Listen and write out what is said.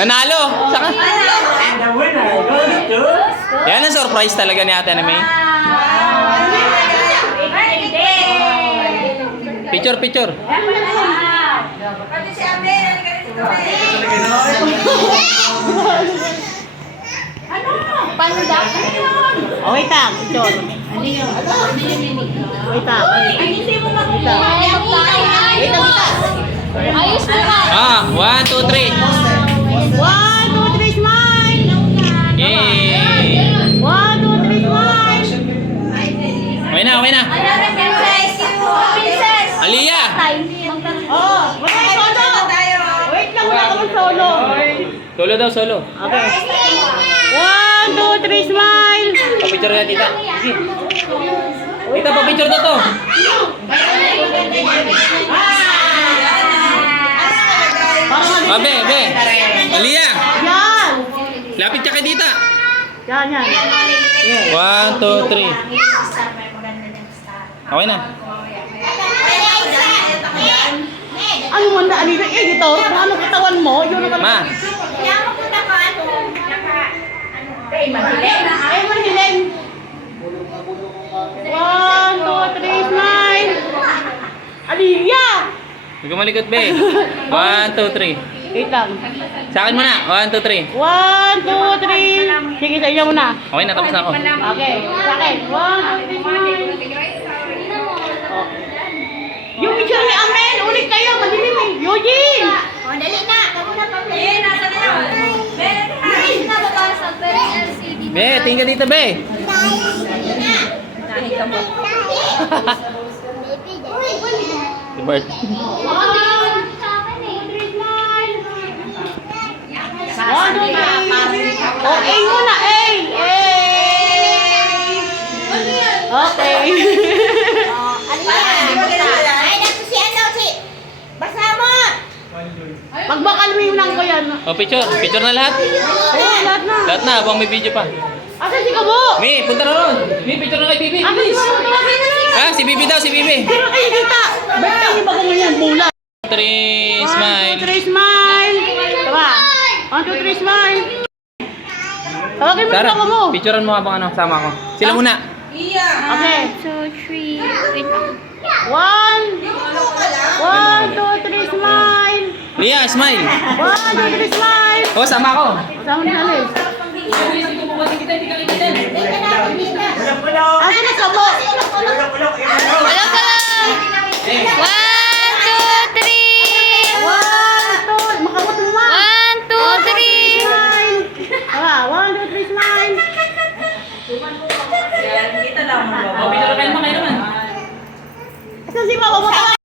Nanalo! Saka? And the winner goes to... Yan ang surprise talaga ni Ate na May. Picture, picture. Pati si Ate, Paano daw? Oh, wait lang. Picture. Wait lang. Hindi mo makita. Wait lang. Ayos mo ka. Ah, 1, 2, 3. 1, 2, 3, smile! Yay! 1, 2, 3, smile! Okay na, okay na. Princess. Aliyah! Oh, wala yung solo! Wait lang, wala ka mong solo. Solo daw, solo. Okay. 1, 2, 3, smile! Pa-picture na, tita. Sige. Tita, pa-picture na to. Ah, be, be. Aliyah! Yan! Lapit ka kay tita. Yan, yan. 1, 2, 3. Okay na. Ano mo na, Alina? Eh, dito, ano katawan mo? Yun naman. Ma, Eh, mahiling. 1, 2, 3, smile! Aliyah! huwag malikot, be. 1, 2, 3. Wait lang. Sa akin muna. 1, 2, 3. 1, 2, 3. Sige, sa inyo muna. Okay na, tapos na ako. Okay, sa akin. 1, 2, 3, smile. Yung picture ni Amel, ulit kayo, madilim eh. Eugene! O, dali na. Kamu na pa. Nasa na yun. Alis na ba sa LCD? Be, tingin ka dito, be. Si Bert. 1, 2, 3, smile. 1, 2, 3. Oh, A muna, A! A! Okay. Ay, nato si ano si. Basta mo. Magbakalmi lang ko yan. Oh, picture. Picture na lahat. Oo, lahat na. Lahat na, habang may video pa. Asan si Kabo? Mi, punta na ron. Mi, picture na kay Bibi. Asan si Bilis. Kabo? Tawagin na lang. Ah, si Bibi daw, si Bibi. Pero kayo kita. Ba't kayo ba kung yan? Bula. 3, 1, smile. 2, 3, smile. Tama. 1, 2, 3, smile. Tawagin mo Sarah, sa mo. picturean mo habang ano, sama ako. Sila muna. Okay. 2, 3. Wait lang. 1, 2, 3, smile. Lia, smile. 1, 2, 3, smile. Oh, sama ako. Kasama ni Alice. Ulok-ulok! Asan na Kabo? Ulok-ulok! Wala ka lang. 1, 2, 3. 1, 2, makamot mo ma. 1, 2, 3. Smile. Tama, 1, 2, 3, smile. Oh, picture kayo naman. Asan si Papa mo?